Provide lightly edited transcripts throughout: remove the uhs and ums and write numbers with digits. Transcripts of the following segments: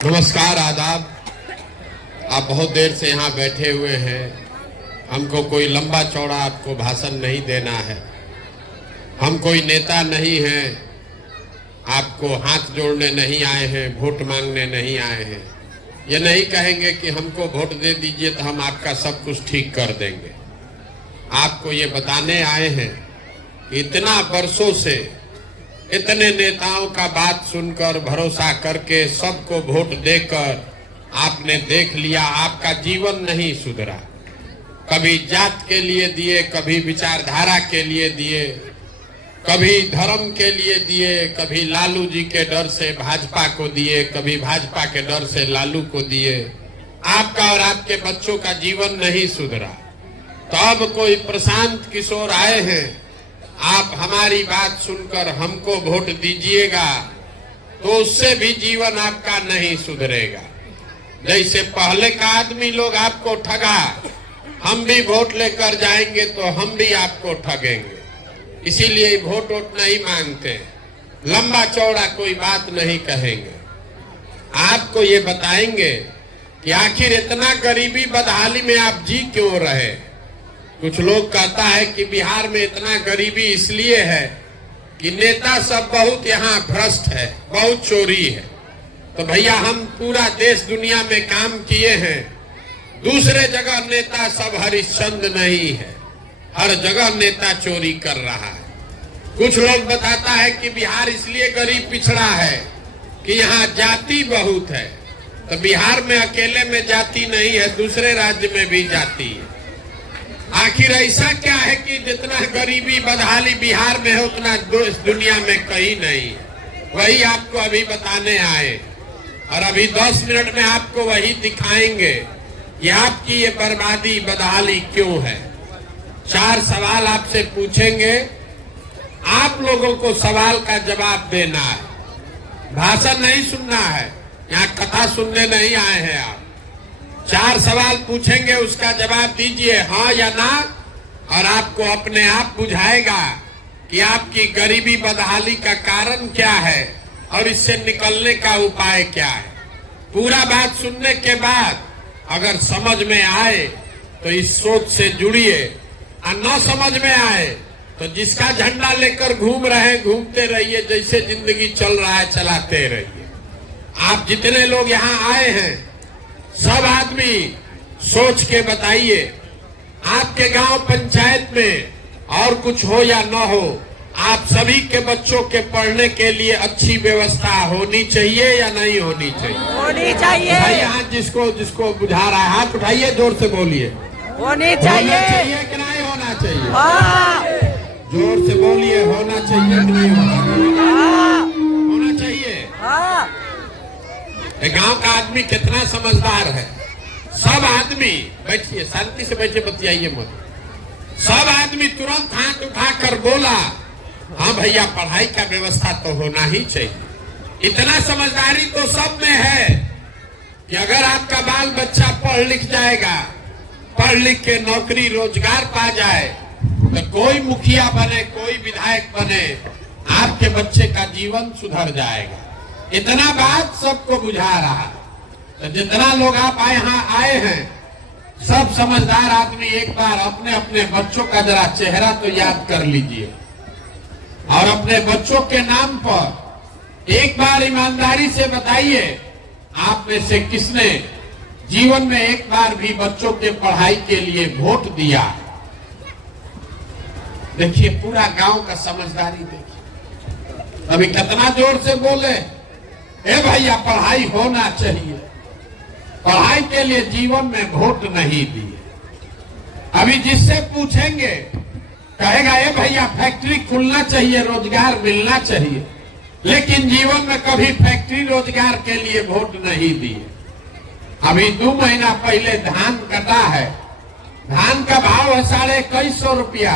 नमस्कार, आदाब। आप बहुत देर से यहाँ बैठे हुए हैं। हमको कोई लंबा चौड़ा आपको भाषण नहीं देना है। हम कोई नेता नहीं हैं, आपको हाथ जोड़ने नहीं आए हैं, वोट मांगने नहीं आए हैं। ये नहीं कहेंगे कि हमको वोट दे दीजिए तो हम आपका सब कुछ ठीक कर देंगे। आपको ये बताने आए हैं, इतना वर्षों से इतने नेताओं का बात सुनकर भरोसा करके सबको वोट देकर आपने देख लिया, आपका जीवन नहीं सुधरा। कभी जात के लिए दिए, कभी विचारधारा के लिए दिए, कभी धर्म के लिए दिए, कभी लालू जी के डर से भाजपा को दिए, कभी भाजपा के डर से लालू को दिए। आपका और आपके बच्चों का जीवन नहीं सुधरा। तो अब कोई प्रशांत किशोर आए हैं, आप हमारी बात सुनकर हमको वोट दीजिएगा तो उससे भी जीवन आपका नहीं सुधरेगा। जैसे पहले का आदमी लोग आपको ठगा, हम भी वोट लेकर जाएंगे तो हम भी आपको ठगेंगे। इसीलिए वोट नहीं मांगते, लंबा चौड़ा कोई बात नहीं कहेंगे। आपको ये बताएंगे कि आखिर इतना गरीबी बदहाली में आप जी क्यों रहे। कुछ लोग कहता है कि बिहार में इतना गरीबी इसलिए है कि नेता सब बहुत यहाँ भ्रष्ट है, बहुत चोरी है। तो भैया हम पूरा देश दुनिया में काम किए हैं, दूसरे जगह नेता सब हरिश्चंद्र नहीं है, हर जगह नेता चोरी कर रहा है। कुछ लोग बताता है कि बिहार इसलिए गरीब पिछड़ा है कि यहाँ जाति बहुत है। तो बिहार में अकेले में जाति नहीं है, दूसरे राज्य में भी जाति है। आखिर ऐसा क्या है कि जितना गरीबी बदहाली बिहार में है उतना दुनिया में कहीं नहीं है। वही आपको अभी बताने आए और अभी 10 मिनट में आपको वही दिखाएंगे कि आपकी ये बर्बादी बदहाली क्यों है। 4 सवाल आपसे पूछेंगे, आप लोगों को सवाल का जवाब देना है। भाषण नहीं सुनना है, यहाँ कथा सुनने नहीं आए हैं आप। 4 सवाल पूछेंगे, उसका जवाब दीजिए हाँ या ना, और आपको अपने आप बुझाएगा कि आपकी गरीबी बदहाली का कारण क्या है और इससे निकलने का उपाय क्या है। पूरा बात सुनने के बाद अगर समझ में आए तो इस सोच से जुड़िए, और न समझ में आए तो जिसका झंडा लेकर घूम रहे हैं घूमते रहिए, जैसे जिंदगी चल रहा है चलाते रहिए। आप जितने लोग यहाँ आए हैं सब आदमी सोच के बताइए, आपके गांव पंचायत में और कुछ हो या न हो, आप सभी के बच्चों के पढ़ने के लिए अच्छी व्यवस्था होनी चाहिए या नहीं होनी चाहिए? होनी चाहिए। भाई हाथ जिसको जिसको बुझा रहा है हाथ उठाइए, जोर से बोलिए। होनी चाहिए। होना चाहिए कि नहीं होना चाहिए? हाँ। जोर से बोलिए, होना चाहिए कि नहीं होना चाहिए? हाँ। होना चाहिए। हाँ। गांव का आदमी कितना समझदार है। सब आदमी बैठिए, शांति से बैठे, बतियाइए मत। सब आदमी तुरंत हाथ उठाकर बोला हाँ भैया पढ़ाई का व्यवस्था तो होना ही चाहिए। इतना समझदारी तो सब में है कि अगर आपका बाल बच्चा पढ़ लिख जाएगा, पढ़ लिख के नौकरी रोजगार पा जाए तो कोई मुखिया बने, कोई विधायक बने, आपके बच्चे का जीवन सुधर जाएगा। इतना बात सबको बुझा रहा है। तो जितना लोग आप यहाँ आए हैं सब समझदार आदमी एक बार अपने अपने बच्चों का जरा चेहरा तो याद कर लीजिए और अपने बच्चों के नाम पर एक बार ईमानदारी से बताइए, आप में से किसने जीवन में एक बार भी बच्चों के पढ़ाई के लिए वोट दिया। देखिए पूरा गांव का समझदारी देखिए। अभी कितना जोर से बोले, ए भैया पढ़ाई होना चाहिए, पढ़ाई के लिए जीवन में वोट नहीं दिए। अभी जिससे पूछेंगे कहेगा ए भैया फैक्ट्री खुलना चाहिए, रोजगार मिलना चाहिए, लेकिन जीवन में कभी फैक्ट्री रोजगार के लिए वोट नहीं दिए। अभी 2 महीना पहले धान कटा है, धान का भाव है 2150 रुपया,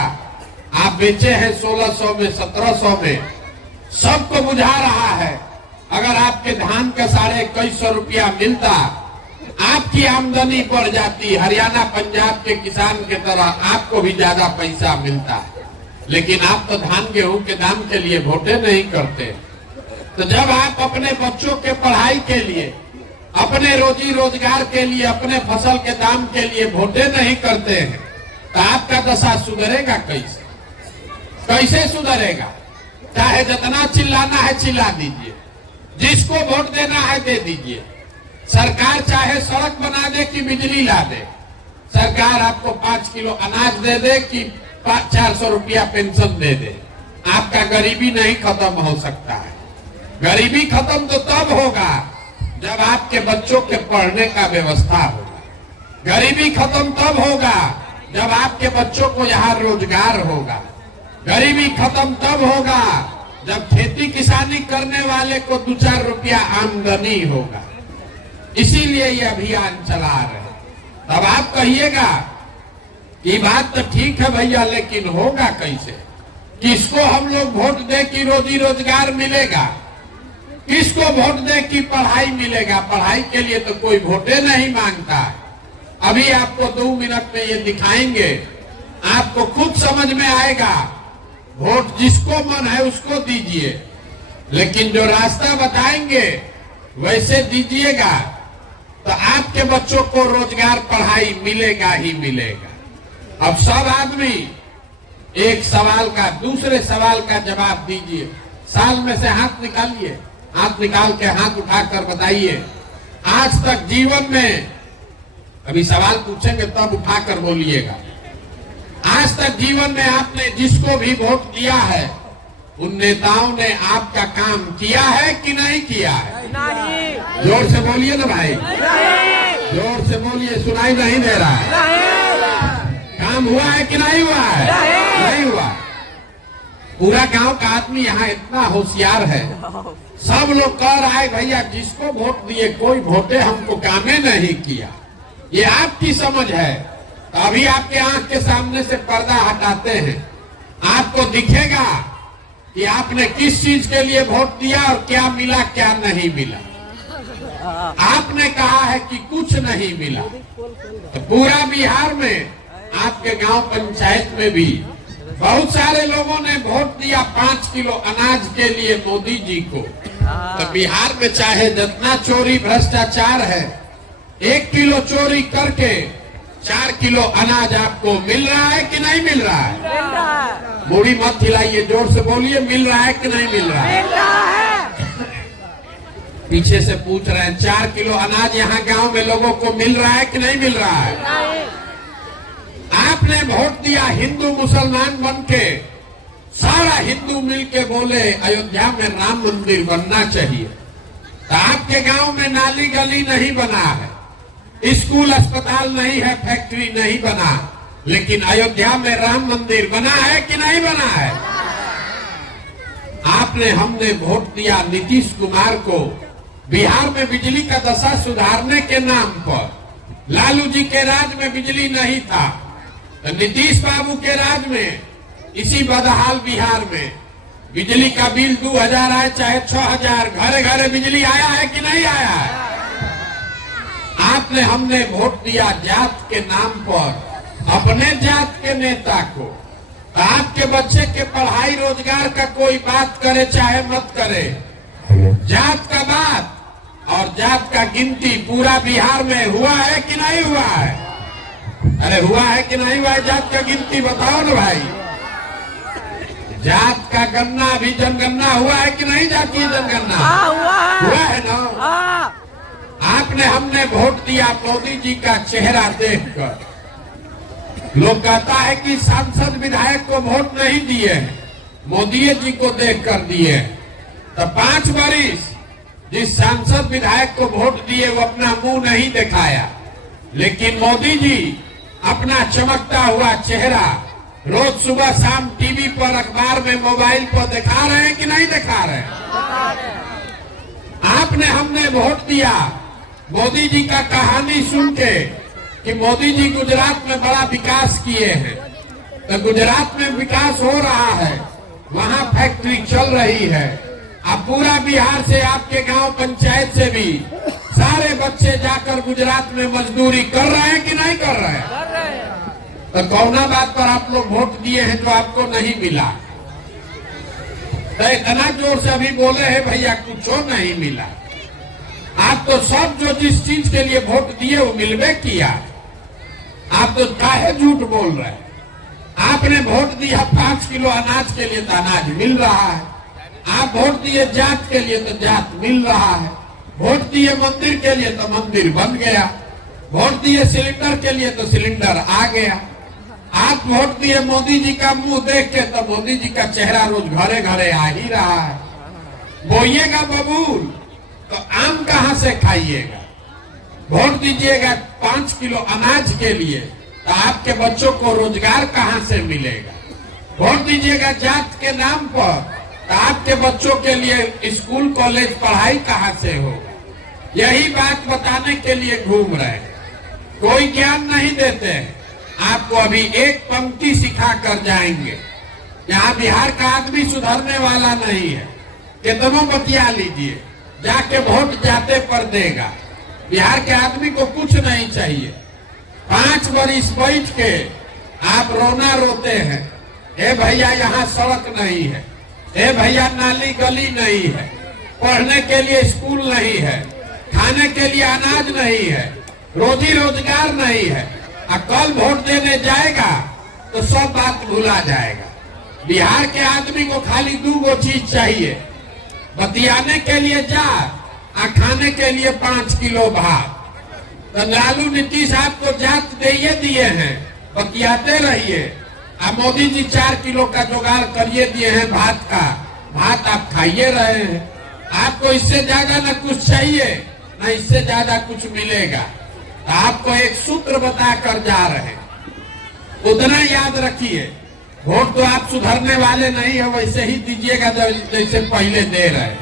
आप बेचे हैं 1600 में, 1700 में। सबको बुझा रहा है अगर आपके धान का 2150 रुपया मिलता, आपकी आमदनी बढ़ जाती, हरियाणा पंजाब के किसान के तरह आपको भी ज्यादा पैसा मिलता। लेकिन आप तो धान गेहूं के दाम के लिए वोटे नहीं करते। तो जब आप अपने बच्चों के पढ़ाई के लिए अपने रोजी रोजगार के लिए, अपने फसल के दाम के लिए वोटें नहीं करते हैं, तो आपका दशा सुधरेगा कैसे? कैसे सुधरेगा? चाहे जितना चिल्लाना है चिल्ला दीजिए, जिसको वोट देना है दे दीजिए। सरकार चाहे सड़क बना दे कि बिजली ला दे, सरकार आपको 5 किलो अनाज दे दे कि 400 रुपया पेंशन दे दे, आपका गरीबी नहीं खत्म हो सकता है। गरीबी खत्म तो तब होगा जब आपके बच्चों के पढ़ने का व्यवस्था होगा। गरीबी खत्म तब होगा जब आपके बच्चों को यहाँ रोजगार होगा। गरीबी खत्म तब होगा जब खेती किसानी करने वाले को 2-4 रुपया आमदनी होगा। इसीलिए ये अभियान चला रहे हैं। तब आप कहिएगा कि बात तो ठीक है भैया, लेकिन होगा कैसे? किसको हम लोग वोट दे कि रोजी रोजगार मिलेगा? किसको वोट दे कि पढ़ाई मिलेगा? पढ़ाई के लिए तो कोई वोटे नहीं मांगता है। अभी आपको 2 मिनट में ये दिखाएंगे, आपको खुद समझ में आएगा। वोट जिसको मन है उसको दीजिए, लेकिन जो रास्ता बताएंगे वैसे दीजिएगा तो आपके बच्चों को रोजगार, पढ़ाई मिलेगा ही मिलेगा। अब सब आदमी एक सवाल का दूसरे सवाल का जवाब दीजिए। साल में से हाथ निकालिए, हाथ निकाल के हाथ उठाकर बताइए, आज तक जीवन में, अभी सवाल पूछेंगे तब उठाकर बोलिएगा, आज तक जीवन में आपने जिसको भी वोट दिया है उन नेताओं ने आपका काम किया है कि नहीं किया है? नहीं। जोर से बोलिए ना भाई, जोर से बोलिए, सुनाई नहीं दे रहा है। काम हुआ है कि नहीं हुआ है? नहीं हुआ। पूरा गांव का आदमी यहाँ इतना होशियार है, सब लोग कह रहा है भैया जिसको वोट दिए कोई वोटे हमको कामे नहीं किया। ये आपकी समझ है। तो अभी आपके आंख के सामने से पर्दा हटाते हैं, आपको दिखेगा कि आपने किस चीज के लिए वोट दिया और क्या मिला क्या नहीं मिला। आपने कहा है कि कुछ नहीं मिला, तो पूरा बिहार में आपके गांव पंचायत में भी बहुत सारे लोगों ने वोट दिया 5 किलो अनाज के लिए मोदी जी को। तो बिहार में चाहे जितना चोरी भ्रष्टाचार है, 1 किलो चोरी करके 4 किलो अनाज आपको मिल रहा है कि नहीं मिल रहा है? मूड़ी मत हिलाइए, जोर से बोलिए, मिल रहा है कि नहीं मिल रहा है? पीछे से पूछ रहे हैं 4 किलो अनाज यहाँ गांव में लोगों को मिल रहा है कि नहीं मिल रहा है? आपने वोट दिया हिंदू मुसलमान बन के, सारा हिंदू मिलके बोले अयोध्या में राम मंदिर बनना चाहिए। तो आपके गांव में नाली गली नहीं बना है, स्कूल अस्पताल नहीं है, फैक्ट्री नहीं बना, लेकिन अयोध्या में राम मंदिर बना है कि नहीं बना है? आपने, हमने वोट दिया नीतीश कुमार को बिहार में बिजली का दशा सुधारने के नाम पर। लालू जी के राज में बिजली नहीं था, तो नीतीश बाबू के राज में इसी बदहाल बिहार में बिजली का बिल 2000 आए चाहे 6000, घरे घरे बिजली आया है कि नहीं आया है? आपने, हमने वोट दिया जात के नाम पर अपने जात के नेता को। तो आपके बच्चे के पढ़ाई रोजगार का कोई बात करे चाहे मत करे, जात का बात और जात का गिनती पूरा बिहार में हुआ है कि नहीं हुआ है? अरे हुआ है कि नहीं हुआ है? जात का गिनती बताओ ना भाई। जात का गणना भी, जनगणना हुआ है कि नहीं? जातीय जनगणना हुआ है ना? आपने, हमने वोट दिया मोदी जी का चेहरा देखकर। लोग कहता है कि सांसद विधायक को वोट नहीं दिए, मोदी जी को देखकर दिए। तो 5 वर्ष जिस सांसद विधायक को वोट दिए वो अपना मुंह नहीं दिखाया, लेकिन मोदी जी अपना चमकता हुआ चेहरा रोज सुबह शाम टीवी पर, अखबार में, मोबाइल पर दिखा रहे हैं कि नहीं दिखा रहे हैं? आपने, हमने वोट दिया मोदी जी का कहानी सुन के कि मोदी जी गुजरात में बड़ा विकास किए हैं। तो गुजरात में विकास हो रहा है, वहां फैक्ट्री चल रही है। अब पूरा बिहार से, आपके गांव पंचायत से भी सारे बच्चे जाकर गुजरात में मजदूरी कर रहे हैं कि नहीं कर रहे हैं? तो कौना बात पर आप लोग वोट दिए हैं जो आपको नहीं मिला? तो इतना जोर से अभी बोले हैं भैया कुछ नहीं मिला। आप तो सब जो जिस चीज के लिए वोट दिए वो मिलवे किया। आप तो काहे झूठ बोल रहे हैं? आपने वोट दिया 5 किलो अनाज के लिए तो अनाज मिल रहा है। आप वोट दिए जात के लिए तो जात मिल रहा है। वोट दिए मंदिर के लिए तो मंदिर बन गया। वोट दिए सिलेंडर के लिए तो सिलेंडर आ गया। आप वोट दिए मोदी जी का मुंह देख के तो मोदी जी का चेहरा रोज घरे घरे आ ही रहा है। बोइएगा बबूल तो आम कहां से खाइएगा? वोट दीजिएगा 5 किलो अनाज के लिए तो आपके बच्चों को रोजगार कहां से मिलेगा? वोट दीजिएगा जात के नाम पर तो आपके बच्चों के लिए स्कूल कॉलेज पढ़ाई कहां से होगा? यही बात बताने के लिए घूम रहे हैं। कोई ज्ञान नहीं देते हैं। आपको अभी एक पंक्ति सिखा कर जाएंगे। यहाँ बिहार का आदमी सुधरने वाला नहीं है। कितनों बतिया लीजिए, जाके वोट जाते पर देगा। बिहार के आदमी को कुछ नहीं चाहिए। 5 बरिस बैठ के आप रोना रोते हैं, ए भैया यहाँ सड़क नहीं है, ए भैया नाली गली नहीं है, पढ़ने के लिए स्कूल नहीं है, खाने के लिए अनाज नहीं है, रोजी रोजगार नहीं है। और कल वोट देने जाएगा तो सब बात भुला जाएगा। बिहार के आदमी को खाली 2 चीज चाहिए, बतियाने के लिए जा और खाने के लिए 5 किलो भात। तो लालू नीतीश आपको जात दे दिए हैं, बतियाते रहिए। अब मोदी जी 4 किलो का जुगाड़ करिए दिए हैं भात का, भात आप खाइए रहे हैं। आपको इससे ज्यादा न कुछ चाहिए न इससे ज्यादा कुछ मिलेगा। तो आपको एक सूत्र बताकर जा रहे हैं, उतना याद रखिए। वोट तो आप सुधरने वाले नहीं है, वैसे ही दीजिएगा जैसे पहले दे रहे।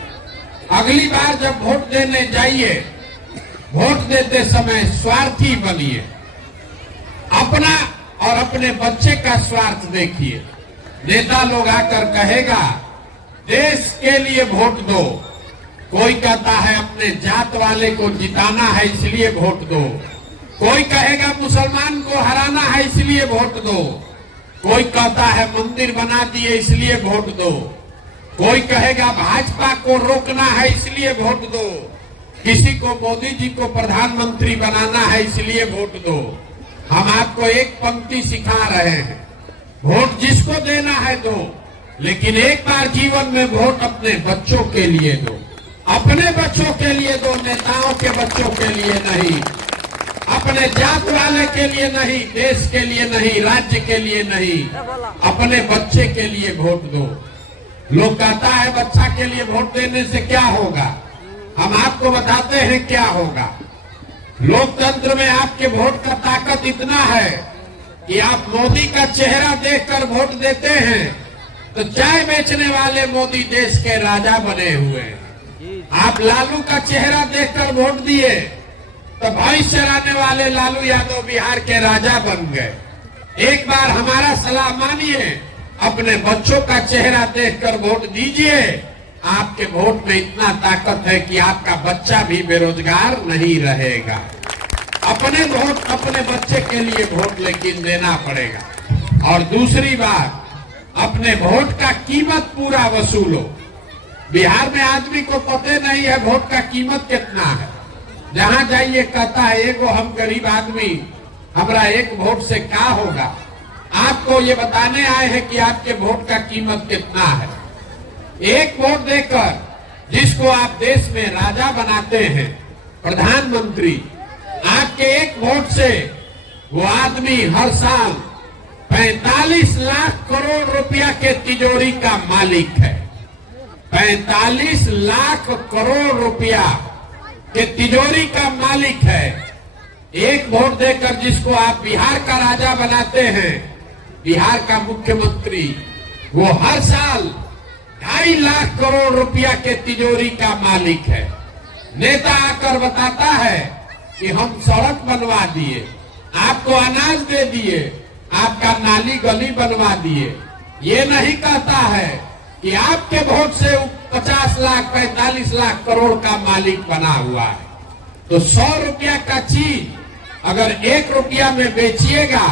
अगली बार जब वोट देने जाइए, वोट देते समय स्वार्थी बनिए। अपना और अपने बच्चे का स्वार्थ देखिए। नेता लोग आकर कहेगा देश के लिए वोट दो, कोई कहता है अपने जात वाले को जिताना है इसलिए वोट दो, कोई कहेगा मुसलमान को हराना है इसलिए वोट दो, कोई कहता है मंदिर बना दिए इसलिए वोट दो, कोई कहेगा भाजपा को रोकना है इसलिए वोट दो, किसी को मोदी जी को प्रधानमंत्री बनाना है इसलिए वोट दो। हम आपको एक पंक्ति सिखा रहे हैं, वोट जिसको देना है दो, लेकिन एक बार जीवन में वोट अपने बच्चों के लिए दो। अपने बच्चों के लिए दो, नेताओं के बच्चों के लिए नहीं, अपने जात वाले के लिए नहीं, देश के लिए नहीं, राज्य के लिए नहीं, अपने बच्चे के लिए वोट दो। लोग कहता है बच्चा के लिए वोट देने से क्या होगा? हम आपको बताते हैं क्या होगा। लोकतंत्र में आपके वोट का ताकत इतना है कि आप मोदी का चेहरा देखकर वोट देते हैं तो चाय बेचने वाले मोदी देश के राजा बने हुए हैं। आप लालू का चेहरा देखकर वोट दिए तो भैंस चराने वाले लालू यादव बिहार के राजा बन गए। एक बार हमारा सलाह मानिए, अपने बच्चों का चेहरा देखकर वोट दीजिए। आपके वोट में इतना ताकत है कि आपका बच्चा भी बेरोजगार नहीं रहेगा। अपने वोट अपने बच्चे के लिए वोट लेकिन देना पड़ेगा। और दूसरी बात, अपने वोट का कीमत पूरा वसूलो। बिहार में आदमी को पता नहीं है वोट का कीमत कितना है। जहां जाइए कहता है एगो हम गरीब आदमी, हमारा एक वोट से क्या होगा। आपको ये बताने आए हैं कि आपके वोट का कीमत कितना है। एक वोट देकर जिसको आप देश में राजा बनाते हैं, प्रधानमंत्री, आपके एक वोट से वो आदमी हर साल 45 लाख करोड़ रुपया के तिजोरी का मालिक है। 45 लाख करोड़ रुपया के तिजोरी का मालिक है। एक वोट देकर जिसको आप बिहार का राजा बनाते हैं, बिहार का मुख्यमंत्री, वो हर साल 2.5 लाख करोड़ रुपया के तिजोरी का मालिक है। नेता आकर बताता है कि हम सड़क बनवा दिए, आपको अनाज दे दिए, आपका नाली गली बनवा दिए। ये नहीं कहता है कि आपके वोट से 50 लाख 45 लाख करोड़ का मालिक बना हुआ है। तो 100 रुपया का चीज अगर 1 रुपया में बेचिएगा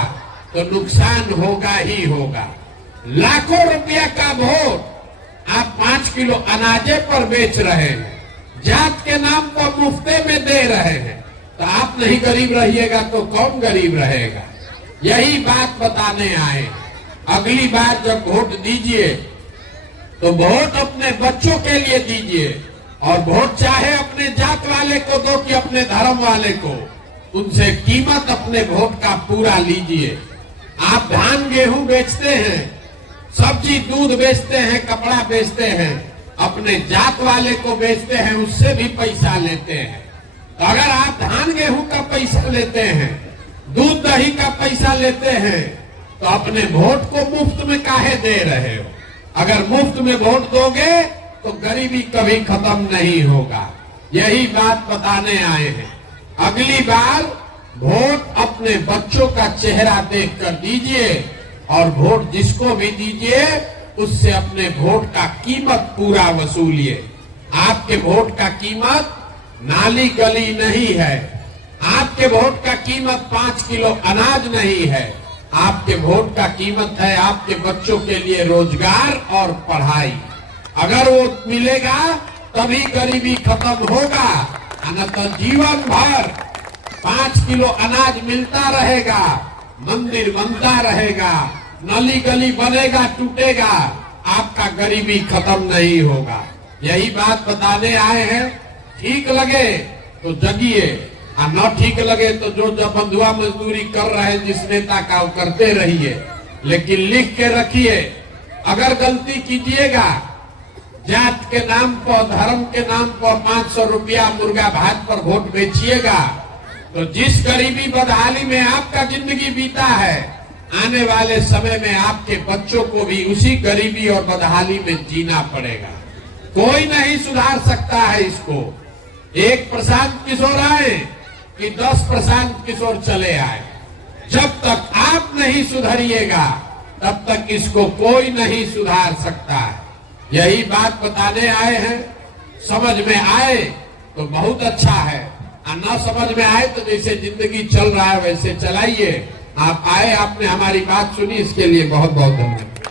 तो नुकसान होगा ही होगा। लाखों रुपया का वोट आप 5 किलो अनाजे पर बेच रहे हैं। जात के नाम पर मुफ्ते में दे रहे हैं, तो आप नहीं गरीब रहिएगा तो कौन गरीब रहेगा? यही बात बताने आए। अगली बार जब वोट दीजिए तो वोट अपने बच्चों के लिए दीजिए, और वोट चाहे अपने जात वाले को दो कि अपने धर्म वाले को, उनसे कीमत अपने वोट का पूरा लीजिए। आप धान गेहूं बेचते हैं, सब्जी दूध बेचते हैं, कपड़ा बेचते हैं, अपने जात वाले को बेचते हैं, उससे भी पैसा लेते हैं। तो अगर आप धान गेहूं का पैसा लेते हैं, दूध दही का पैसा लेते हैं, तो अपने वोट को मुफ्त में काहे दे रहे हो? अगर मुफ्त में वोट दोगे तो गरीबी कभी खत्म नहीं होगा। यही बात बताने आए हैं। अगली बार वोट अपने बच्चों का चेहरा देखकर दीजिए, और वोट जिसको भी दीजिए उससे अपने वोट का कीमत पूरा वसूलिए। आपके वोट का कीमत नाली गली नहीं है, आपके वोट का कीमत 5 किलो अनाज नहीं है, आपके वोट का कीमत है आपके बच्चों के लिए रोजगार और पढ़ाई। अगर वो मिलेगा तभी गरीबी खत्म होगा, अन्यथा जीवन भर 5 किलो अनाज मिलता रहेगा, मंदिर बनता रहेगा, नली गली बनेगा टूटेगा, आपका गरीबी खत्म नहीं होगा। यही बात बताने आए हैं। ठीक लगे तो जगिए, और न ठीक लगे तो जो जब बंधुआ मजदूरी कर रहे हैं जिस नेता का वो करते रहिए, लेकिन लिख के रखिए, अगर गलती कीजिएगा, जात के नाम पर, धर्म के नाम पर 500 रुपया मुर्गा भात पर वोट बेचिएगा, तो जिस गरीबी बदहाली में आपका जिंदगी बीता है, आने वाले समय में आपके बच्चों को भी उसी गरीबी और बदहाली में जीना पड़ेगा। कोई नहीं सुधार सकता है इसको। एक प्रशांत किशोर आए कि 10 प्रशांत किशोर चले आए। जब तक आप नहीं सुधरिएगा तब तक इसको कोई नहीं सुधार सकता है। यही बात बताने आए हैं। समझ में आए तो बहुत अच्छा है, और न समझ में आए तो जैसे जिंदगी चल रहा है वैसे चलाइए। आप आए, आपने हमारी बात सुनी, इसके लिए बहुत बहुत धन्यवाद।